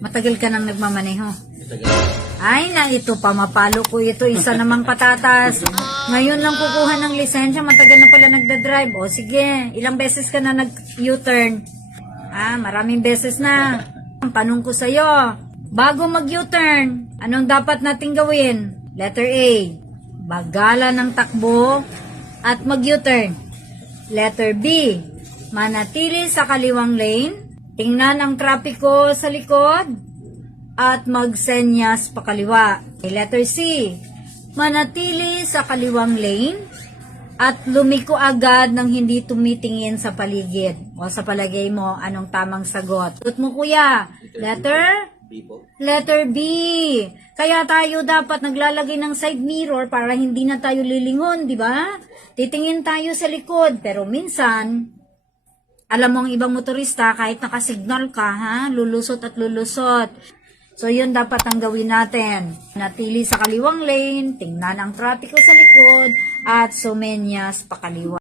Matagal ka nang nagmamaneho. Ay, na ito pa, mapalo ko ito. Isa namang patatas. Ngayon lang kukuha ng lisensya, matagal na pala nagdadrive. O sige, ilang beses ka na nag-U-turn? Ah, maraming beses na. Ang tanong ko sa'yo, bago mag-U-turn, anong dapat nating gawin? Letter A, bagala ng takbo at mag-U-turn. Letter B, manatili sa kaliwang lane, tingnan ang trapiko sa likod, at magsenyas pakaliwa. Letter C, manatili sa kaliwang lane at lumiko agad nang hindi tumitingin sa paligid. O sa palagay mo, anong tamang sagot? Sagot mo kuya. Letter? People. Letter B. Kaya tayo dapat naglalagay ng side mirror para hindi na tayo lilingon, di ba? Titingin tayo sa likod, pero minsan, alam mo ang ibang motorista, kahit nakasignal ka, ha, lulusot at lulusot. So, yun dapat ang gawin natin. Natili sa kaliwang lane, tingnan ang trapiko sa likod, at sumenyas pakaliwa.